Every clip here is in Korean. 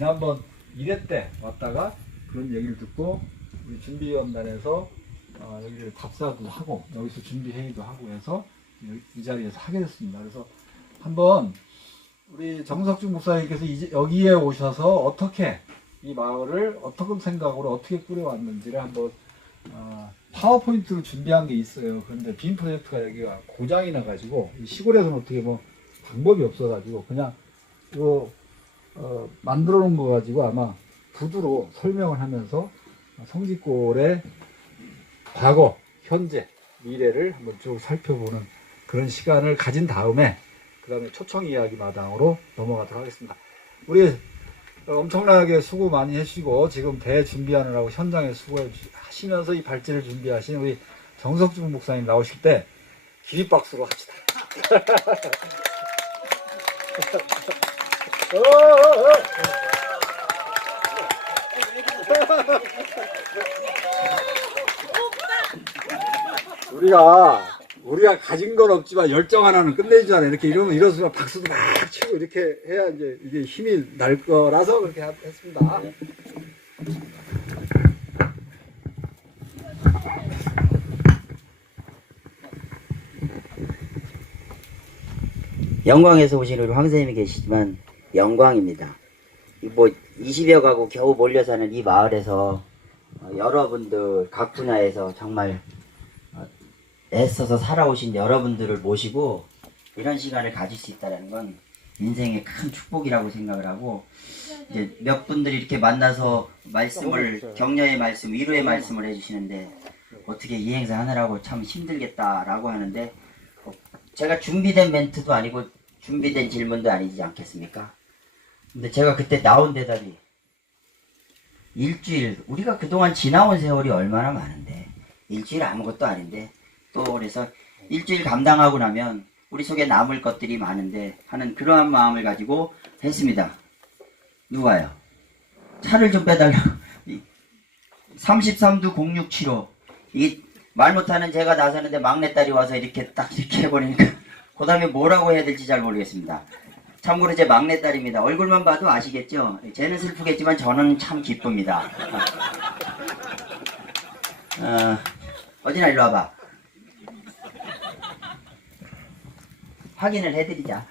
지난번 1회 때 왔다가 그런 얘기를 듣고 우리 준비위원단에서 여기를 답사도 하고 여기서 준비회의도 하고 해서 이 자리에서 하게 됐습니다. 그래서 한번 우리 정석준 목사님께서 여기에 오셔서 어떻게 이 마을을 어떤 생각으로 어떻게 꾸려왔는지를 한번 파워포인트로 준비한 게 있어요. 그런데 빔 프로젝트가 여기가 고장이 나가지고 시골에서는 어떻게 뭐 방법이 없어가지고 그냥 이거 만들어 놓은 거 가지고 아마 구두로 설명을 하면서 성지골의 과거, 현재, 미래를 한번 쭉 살펴보는 그런 시간을 가진 다음에 그 다음에 초청 이야기 마당으로 넘어가도록 하겠습니다. 우리 엄청나게 수고 많이 해주시고 지금 대 준비하느라고 현장에 수고하시면서 이 발제를 준비하신 우리 정석준 목사님 나오실 때 기립박수로 합시다. 우리가 가진 건 없지만 열정 하나는 끝내주잖아요. 이렇게 이러면 일어서면 박수도 막 치고 이렇게 해야 이제 이게 힘이 날 거라서 그렇게 했습니다. 영광에서 오신 우리 황 선생님이 계시지만 영광입니다. 뭐 20여 가구 겨우 몰려 사는 이 마을에서 여러분들 각 분야에서 정말 애써서 살아오신 여러분들을 모시고 이런 시간을 가질 수 있다는 건 인생의 큰 축복이라고 생각을 하고, 이제 몇 분들이 이렇게 만나서 말씀을, 격려의 말씀, 위로의 말씀을 해주시는데 어떻게 이 행사 하느라고 참 힘들겠다라고 하는데, 제가 준비된 멘트도 아니고 준비된 질문도 아니지 않겠습니까? 근데 제가 그때 나온 대답이 일주일, 우리가 그동안 지나온 세월이 얼마나 많은데 일주일 아무것도 아닌데, 또 그래서 일주일 감당하고 나면 우리 속에 남을 것들이 많은데 하는 그러한 마음을 가지고 했습니다. 누가요? 차를 좀 빼달라고. 33두 0675. 이 말 못하는 제가 나서는데 막내딸이 와서 이렇게 딱 이렇게 해버리니까 그 다음에 뭐라고 해야 될지 잘 모르겠습니다. 참고로 제 막내딸입니다. 얼굴만 봐도 아시겠죠? 쟤는 슬프겠지만 저는 참 기쁩니다. 어진아 일로 와봐. 확인을 해드리자.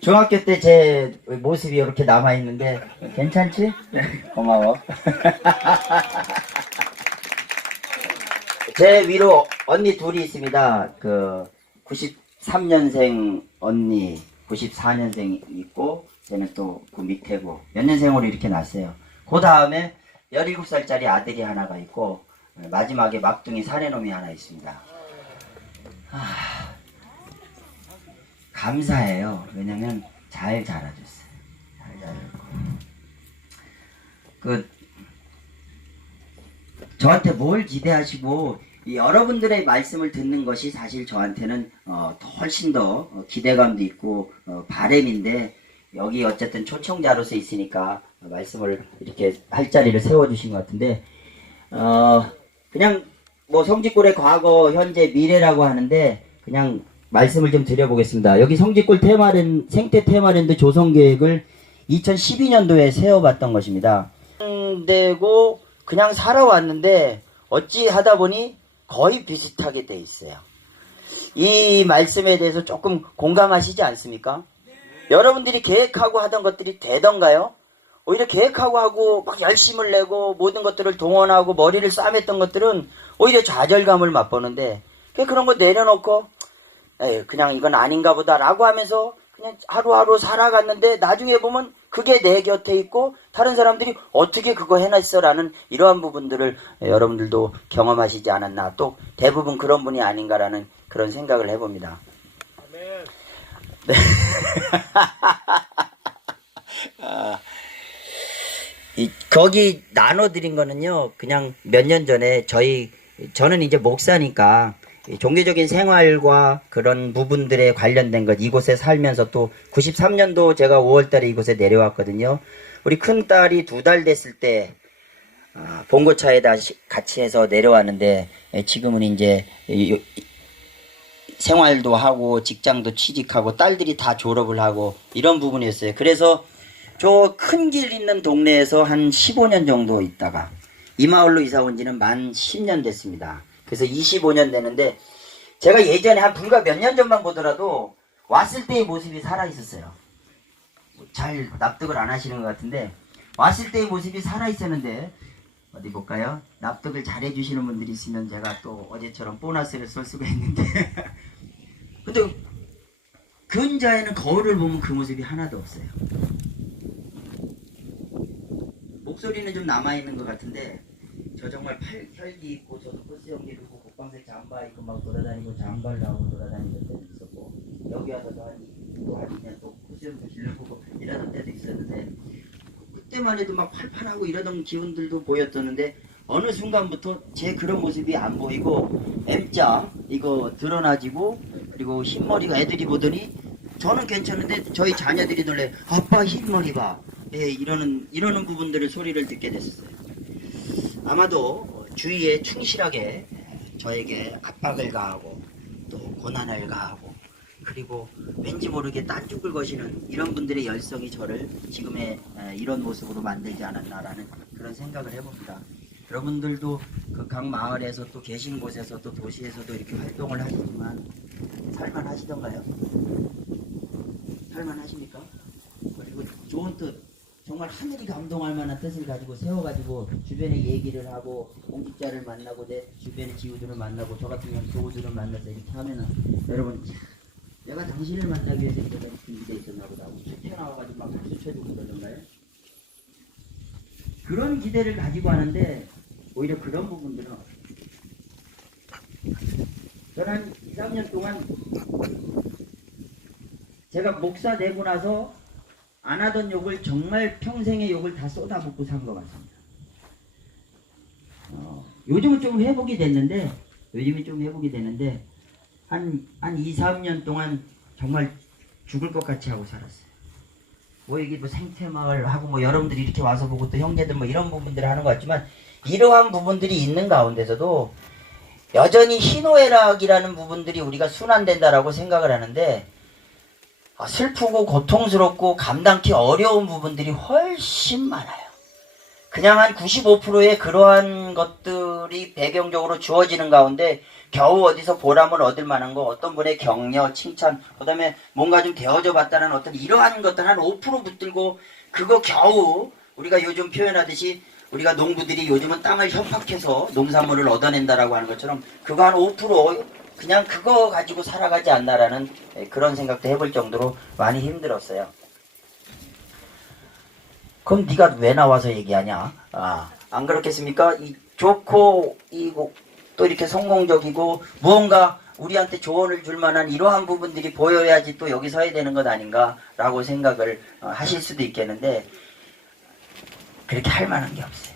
중학교 때 제 모습이 이렇게 남아있는데 괜찮지? 고마워. 제 위로 언니 둘이 있습니다. 그 93년생 언니, 94년생 있고, 쟤는 또 그 밑에고 몇 년생으로 이렇게 났어요. 그 다음에 17살짜리 아들이 하나가 있고, 마지막에 막둥이 사내놈이 하나 있습니다. 감사해요. 왜냐면 잘 자라줬어요. 잘 자랐고. 저한테 뭘 기대하시고, 여러분들의 말씀을 듣는 것이 사실 저한테는 훨씬 더 기대감도 있고 바람인데, 여기 어쨌든 초청자로서 있으니까 말씀을 이렇게 할 자리를 세워주신 것 같은데, 그냥 뭐 성지골의 과거, 현재, 미래라고 하는데 그냥 말씀을 좀 드려보겠습니다. 여기 성지골 생태 테마랜드 조성 계획을 2012년도에 세워봤던 것입니다. 되고 그냥 살아왔는데 어찌 하다 보니 거의 비슷하게 돼 있어요. 이 말씀에 대해서 조금 공감하시지 않습니까? 여러분들이 계획하고 하던 것들이 되던가요? 오히려 계획하고 하고 막 열심을 내고 모든 것들을 동원하고 머리를 싸맸던 것들은 오히려 좌절감을 맛보는데, 그런 거 내려놓고 에이, 그냥 이건 아닌가 보다 라고 하면서 그냥 하루하루 살아갔는데, 나중에 보면 그게 내 곁에 있고 다른 사람들이 어떻게 그거 해냈어 라는 이러한 부분들을 여러분들도 경험하시지 않았나, 또 대부분 그런 분이 아닌가라는 그런 생각을 해봅니다. 아멘. 네. 거기 나눠드린 거는요, 그냥 몇 년 전에 저는 이제 목사니까 종교적인 생활과 그런 부분들에 관련된 것, 이곳에 살면서 또 93년도 제가 5월달에 이곳에 내려왔거든요. 우리 큰딸이 2달 됐을 때 봉고차에다 같이 해서 내려왔는데, 지금은 이제 생활도 하고 직장도 취직하고 딸들이 다 졸업을 하고 이런 부분이었어요. 그래서 저 큰 길 있는 동네에서 한 15년 정도 있다가 이 마을로 이사 온 지는 만 10년 됐습니다. 그래서 25년 되는데 제가 예전에 한 불과 몇 년 전만 보더라도 왔을 때의 모습이 살아있었어요. 잘 납득을 안 하시는 것 같은데 왔을 때의 모습이 살아있었는데 어디 볼까요? 납득을 잘 해주시는 분들이 있으면 제가 또 어제처럼 보너스를 쏠 수가 있는데 근데 근자에는 거울을 보면 그 모습이 하나도 없어요. 목소리는 좀 남아있는 것 같은데 저 정말 혈기 있고 저도 코스 연기 입고 국방색 잠바 입고 막 돌아다니고 장발 나오고 돌아다니는 때도 있었고 여기 와서도 한 2년 또 코스 연기 길러보고 이러던 때도 있었는데 그때만 해도 막 활발하고 이러던 기운들도 보였었는데 어느 순간부터 제 그런 모습이 안 보이고 M자 이거 드러나지고 그리고 흰머리가 애들이 보더니 저는 괜찮은데 저희 자녀들이 놀래 아빠 흰머리 봐 예, 이러는 부분들을 소리를 듣게 됐어요. 아마도 주위에 충실하게 저에게 압박을 가하고 또 고난을 가하고 그리고 왠지 모르게 딴죽을 거시는 이런 분들의 열성이 저를 지금의 이런 모습으로 만들지 않았나라는 그런 생각을 해봅니다. 여러분들도 그 각 마을에서 또 계신 곳에서 또 도시에서도 이렇게 활동을 하시지만 살만하시던가요? 살만하십니까? 그리고 좋은 뜻 정말 하늘이 감동할 만한 뜻을 가지고 세워가지고 주변에 얘기를 하고 공직자를 만나고 내 주변의 지우들을 만나고 저 같은 경우는 교우들을 만나서 이렇게 하면은 여러분 내가 당신을 만나기 위해서 이렇게 준비되어 있었나 보다 하고 튀어나와가지고 막 박수 쳐주고 그러던가요? 그런 기대를 가지고 하는데 오히려 그런 부분들은 저는 한 2, 3년 동안 제가 목사 되고 나서 안 하던 욕을 정말 평생의 욕을 다 쏟아붓고 산 것 같습니다. 요즘은 좀 회복이 됐는데 한 2, 3년 동안 정말 죽을 것 같이 하고 살았어요. 뭐 이게 뭐 생태마을 하고 뭐 여러분들이 이렇게 와서 보고 또 형제들 뭐 이런 부분들을 하는 것 같지만 이러한 부분들이 있는 가운데서도 여전히 희노애락이라는 부분들이 우리가 순환된다라고 생각을 하는데 슬프고 고통스럽고 감당기 어려운 부분들이 훨씬 많아요. 그냥 한 95%의 그러한 것들이 배경적으로 주어지는 가운데 겨우 어디서 보람을 얻을 만한 거 어떤 분의 격려, 칭찬 그 다음에 뭔가 좀 되어져 봤다는 어떤 이러한 것들 한 5% 붙들고 그거 겨우 우리가 요즘 표현하듯이 우리가 농부들이 요즘은 땅을 협박해서 농산물을 얻어낸다라고 하는 것처럼 그거 한 5% 그냥 그거 가지고 살아가지 않나라는 그런 생각도 해볼 정도로 많이 힘들었어요. 그럼 네가 왜 나와서 얘기하냐? 안 그렇겠습니까? 이 좋고 또 이렇게 성공적이고 무언가 우리한테 조언을 줄 만한 이러한 부분들이 보여야지 또 여기 서야 되는 것 아닌가라고 생각을 하실 수도 있겠는데 그렇게 할 만한 게 없어요.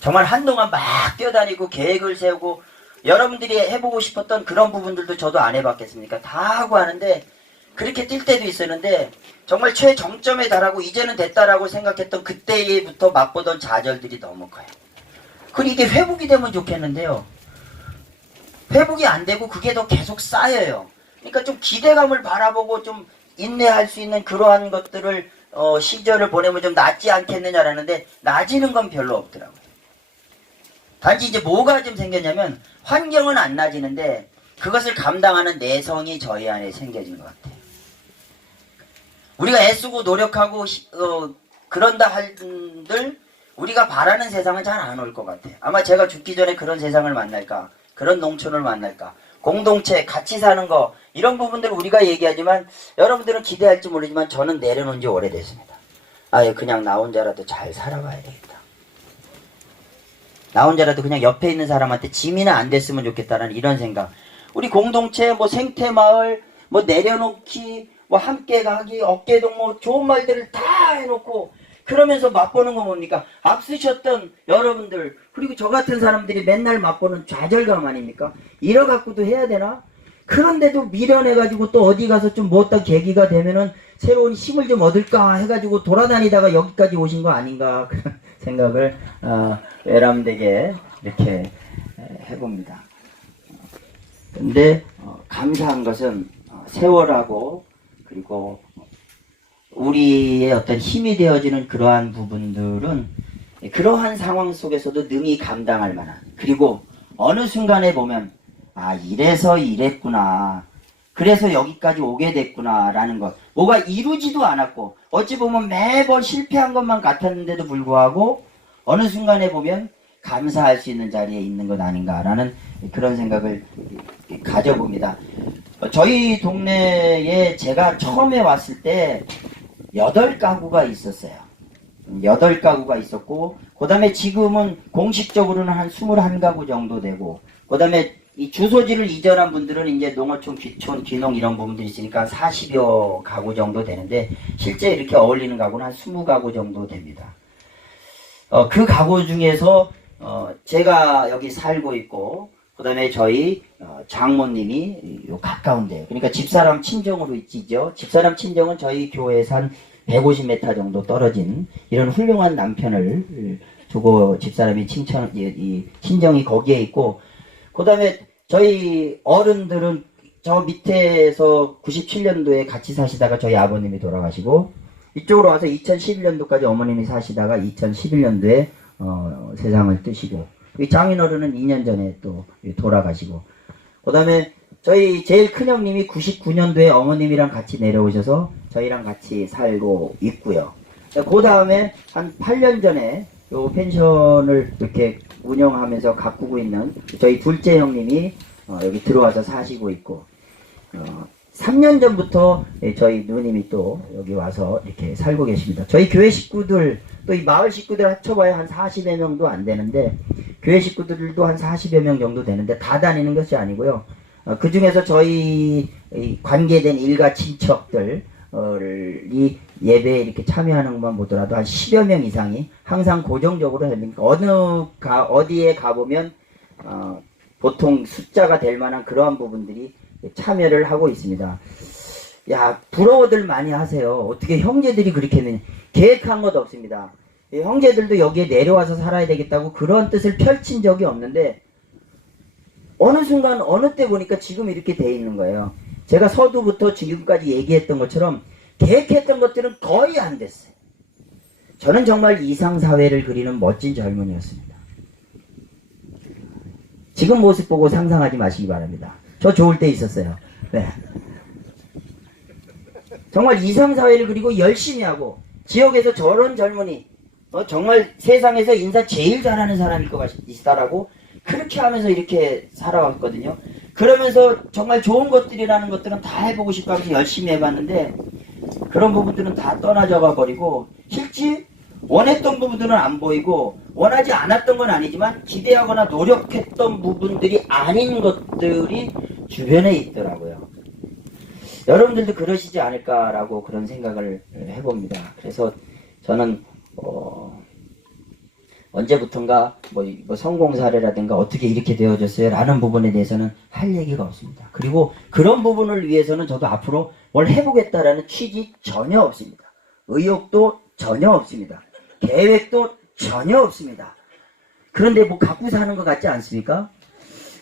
정말 한동안 막 뛰어다니고 계획을 세우고 여러분들이 해보고 싶었던 그런 부분들도 저도 안 해봤겠습니까? 다 하고 하는데 그렇게 뛸 때도 있었는데 정말 최정점에 달하고 이제는 됐다라고 생각했던 그때부터 맛보던 좌절들이 너무 커요. 그리고 이게 회복이 되면 좋겠는데요. 회복이 안 되고 그게 더 계속 쌓여요. 그러니까 좀 기대감을 바라보고 좀 인내할 수 있는 그러한 것들을 시절을 보내면 좀 낫지 않겠느냐라는데 나아지는 건 별로 없더라고요. 단지 이제 뭐가 좀 생겼냐면 환경은 안 나아지는데 그것을 감당하는 내성이 저희 안에 생겨진 것 같아요. 우리가 애쓰고 노력하고 그런다 한들 우리가 바라는 세상은 잘 안 올 것 같아요. 아마 제가 죽기 전에 그런 세상을 만날까 그런 농촌을 만날까 공동체 같이 사는 거 이런 부분들을 우리가 얘기하지만 여러분들은 기대할지 모르지만 저는 내려놓은 지 오래됐습니다. 아예 그냥 나 혼자라도 잘 살아가야 되겠다. 나 혼자라도 그냥 옆에 있는 사람한테 짐이나 안 됐으면 좋겠다는 이런 생각. 우리 공동체 뭐 생태마을 뭐 내려놓기 뭐 함께 가기 어깨동무 좋은 말들을 다 해놓고 그러면서 맛보는 건 뭡니까? 앞서셨던 여러분들 그리고 저 같은 사람들이 맨날 맛보는 좌절감 아닙니까? 이래갖고도 해야 되나? 그런데도 미련해가지고 또 어디 가서 좀 뭐 어떤 계기가 되면은 새로운 힘을 좀 얻을까 해가지고 돌아다니다가 여기까지 오신 거 아닌가 그런 생각을 외람되게 이렇게 해봅니다. 근데 감사한 것은 세월하고 그리고 우리의 어떤 힘이 되어지는 그러한 부분들은 그러한 상황 속에서도 능히 감당할 만한, 그리고 어느 순간에 보면 아 이래서 이랬구나, 그래서 여기까지 오게 됐구나 라는 것, 뭐가 이루지도 않았고 어찌 보면 매번 실패한 것만 같았는데도 불구하고 어느 순간에 보면 감사할 수 있는 자리에 있는 것 아닌가라는 그런 생각을 가져봅니다. 저희 동네에 제가 처음에 왔을 때 8가구가 있었어요. 8가구가 있었고, 그 다음에 지금은 공식적으로는 한 21가구 정도 되고, 그 다음에 이 주소지를 이전한 분들은 이제 농어촌, 귀촌, 귀농 이런 부분들이 있으니까 40여 가구 정도 되는데, 실제 이렇게 어울리는 가구는 한 20가구 정도 됩니다. 그 가구 중에서 제가 여기 살고 있고, 그 다음에 저희 장모님이 요 가까운데요. 그러니까 집사람 친정으로 있지죠. 집사람 친정은 저희 교회에서 한 150m 정도 떨어진 이런 훌륭한 남편을 두고 집사람이 친정이 거기에 있고, 그 다음에 저희 어른들은 저 밑에서 97년도에 같이 사시다가 저희 아버님이 돌아가시고, 이쪽으로 와서 2011년도까지 어머님이 사시다가 2011년도에 세상을 뜨시고, 이 장인어른은 2년 전에 또 돌아가시고, 그 다음에 저희 제일 큰형님이 99년도에 어머님이랑 같이 내려오셔서 저희랑 같이 살고 있고요. 그 다음에 한 8년 전에 요 펜션을 이렇게 운영하면서 가꾸고 있는 저희 둘째 형님이 여기 들어와서 사시고 있고, 3년 전부터 저희 누님이 또 여기 와서 이렇게 살고 계십니다. 저희 교회 식구들, 또 이 마을 식구들 합쳐봐야 한 40여 명도 안 되는데, 교회 식구들도 한 40여 명 정도 되는데 다 다니는 것이 아니고요. 그 중에서 저희 관계된 일가 친척들 이 예배에 이렇게 참여하는 것만 보더라도 한 10여 명 이상이 항상 고정적으로 됩니다. 어디에 가보면 보통 숫자가 될 만한 그러한 부분들이 참여를 하고 있습니다. 야, 부러워들 많이 하세요. 어떻게 형제들이 그렇게 했느냐. 계획한 것 없습니다. 형제들도 여기에 내려와서 살아야 되겠다고 그런 뜻을 펼친 적이 없는데, 어느 순간 어느 때 보니까 지금 이렇게 돼 있는 거예요. 제가 서두부터 지금까지 얘기했던 것처럼 계획했던 것들은 거의 안 됐어요. 저는 정말 이상사회를 그리는 멋진 젊은이였습니다. 지금 모습 보고 상상하지 마시기 바랍니다. 저 좋을 때 있었어요. 네. 정말 이상사회를 그리고 열심히 하고, 지역에서 저런 젊은이, 정말 세상에서 인사 제일 잘하는 사람일 것 같다라고 그렇게 하면서 이렇게 살아왔거든요. 그러면서 정말 좋은 것들이라는 것들은 다 해보고 싶어 하면서 열심히 해봤는데, 그런 부분들은 다 떠나져가 버리고, 실제 원했던 부분들은 안 보이고, 원하지 않았던 건 아니지만 기대하거나 노력했던 부분들이 아닌 것들이 주변에 있더라고요. 여러분들도 그러시지 않을까라고 그런 생각을 해봅니다. 그래서 저는 언제부턴가 뭐 성공 사례라든가 어떻게 이렇게 되어졌어요 라는 부분에 대해서는 할 얘기가 없습니다. 그리고 그런 부분을 위해서는 저도 앞으로 뭘 해보겠다라는 취지 전혀 없습니다. 의욕도 전혀 없습니다. 계획도 전혀 없습니다. 그런데 뭐 갖고 사는 것 같지 않습니까?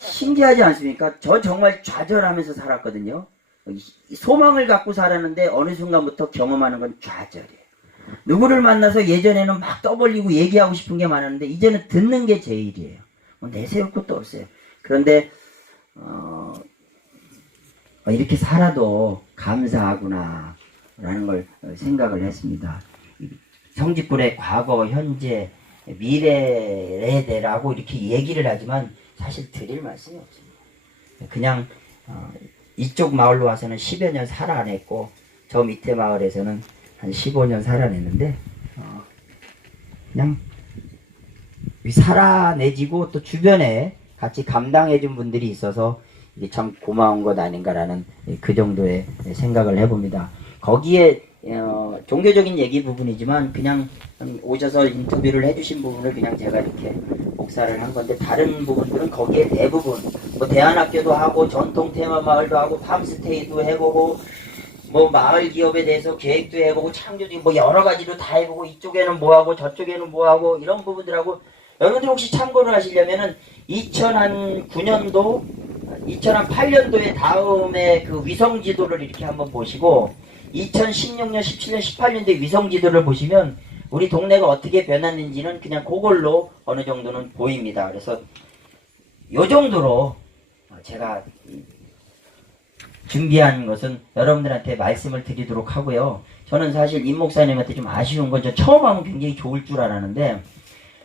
신기하지 않습니까? 저 정말 좌절하면서 살았거든요. 소망을 갖고 살았는데 어느 순간부터 경험하는 건 좌절이에요. 누구를 만나서 예전에는 막 떠벌리고 얘기하고 싶은 게 많았는데 이제는 듣는 게 제일이에요. 뭐 내세울 것도 없어요. 그런데 이렇게 살아도 감사하구나 라는 걸 생각을 했습니다. 성직불의 과거, 현재, 미래에 대라고 이렇게 얘기를 하지만 사실 드릴 말씀이 없습니다. 그냥 이쪽 마을로 와서는 10여 년 살아냈고, 저 밑에 마을에서는 한 15년 살아냈는데, 그냥 살아내지고 또 주변에 같이 감당해준 분들이 있어서 이게 참 고마운 것 아닌가라는 그 정도의 생각을 해봅니다. 거기에 종교적인 얘기 부분이지만 그냥 오셔서 인터뷰를 해주신 부분을 그냥 제가 이렇게 복사를 한 건데, 다른 부분들은 거기에 대부분 뭐 대안학교도 하고 전통 테마 마을도 하고 팜스테이도 해보고 뭐 마을 기업에 대해서 계획도 해보고 창조적인 뭐 여러 가지로 다 해보고, 이쪽에는 뭐하고 저쪽에는 뭐하고 이런 부분들하고, 여러분들 혹시 참고를 하시려면은 2009년도 2008년도에 다음에 그 위성 지도를 이렇게 한번 보시고, 2016년, 17년, 18년대 위성지도를 보시면 우리 동네가 어떻게 변했는지는 그냥 그걸로 어느 정도는 보입니다. 그래서 요 정도로 제가 준비한 것은 여러분들한테 말씀을 드리도록 하고요. 저는 사실 임 목사님한테 좀 아쉬운 건 저 처음 하면 굉장히 좋을 줄 알았는데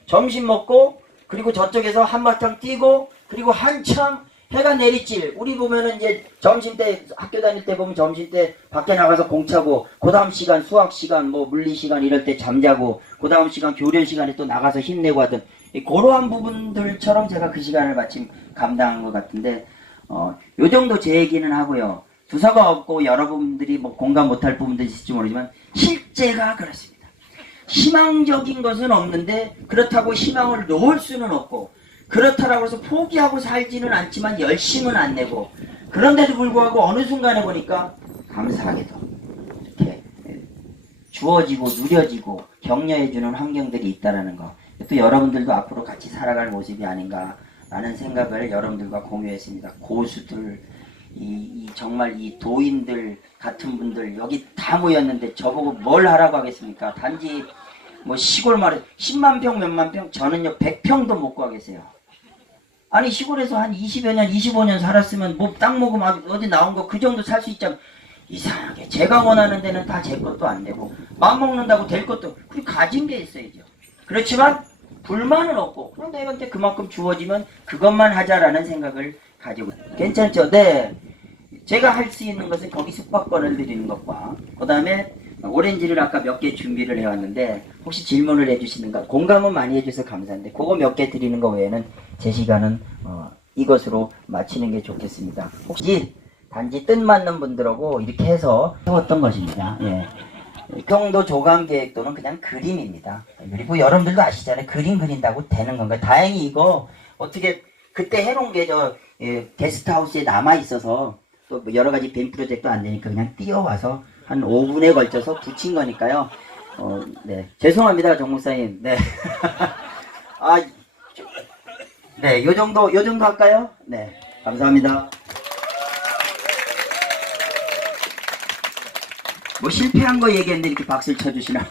점심 먹고 그리고 저쪽에서 한바탕 뛰고 그리고 한참 해가 내리칠 우리 보면은 이제 점심때 학교 다닐 때 보면 점심때 밖에 나가서 공 차고 그 다음 시간 수학 시간 뭐 물리 시간 이럴 때 잠자고 그 다음 시간 교련 시간에 또 나가서 힘내고 하던 그러한 부분들처럼 제가 그 시간을 마침 감당한 것 같은데 요 정도 제 얘기는 하고요. 두서가 없고 여러분들이 뭐 공감 못할 부분도 있을지 모르지만 실제가 그렇습니다. 희망적인 것은 없는데 그렇다고 희망을 놓을 수는 없고 그렇다라고 해서 포기하고 살지는 않지만 열심은 안 내고 그런데도 불구하고 어느 순간에 보니까 감사하게도 이렇게 주어지고 누려지고 격려해주는 환경들이 있다는 거. 또 여러분들도 앞으로 같이 살아갈 모습이 아닌가 라는 생각을 여러분들과 공유했습니다. 고수들, 정말 이 도인들 같은 분들 여기 다 모였는데 저보고 뭘 하라고 하겠습니까? 단지 뭐 시골 마을 10만 평 몇만 평 저는요 100평도 못 구하겠어요. 아니 시골에서 한 20여 년 25년 살았으면 뭐 땅 먹으면 어디 나온 거 그 정도 살 수 있잖아. 이상하게 제가 원하는 데는 다 제 것도 안 되고 맘 먹는다고 될 것도 그리고 가진 게 있어야죠. 그렇지만 불만은 없고 그럼 내한테 그만큼 주어지면 그것만 하자라는 생각을 가지고 괜찮죠? 네. 제가 할 수 있는 것은 거기 숙박권을 드리는 것과 그 다음에 오렌지를 아까 몇 개 준비를 해왔는데 혹시 질문을 해주시는가 공감은 많이 해주셔서 감사한데 그거 몇 개 드리는 거 외에는 제 시간은 이것으로 마치는 게 좋겠습니다. 혹시 단지 뜻맞는 분들하고 이렇게 해서 세웠던 것입니다. 예. 평도 조감 계획도는 그냥 그림입니다. 그리고 여러분들도 아시잖아요. 그림 그린다고 되는 건가요? 다행히 이거 어떻게 그때 해놓은 게 게스트하우스에 남아 있어서 또 여러 가지 빔 프로젝트 안 되니까 그냥 뛰어와서 한 5분에 걸쳐서 붙인 거니까요. 네. 죄송합니다, 정 목사님. 네. 네, 요 정도 할까요? 네. 감사합니다. 뭐 실패한 거 얘기했는데 이렇게 박수를 쳐주시나?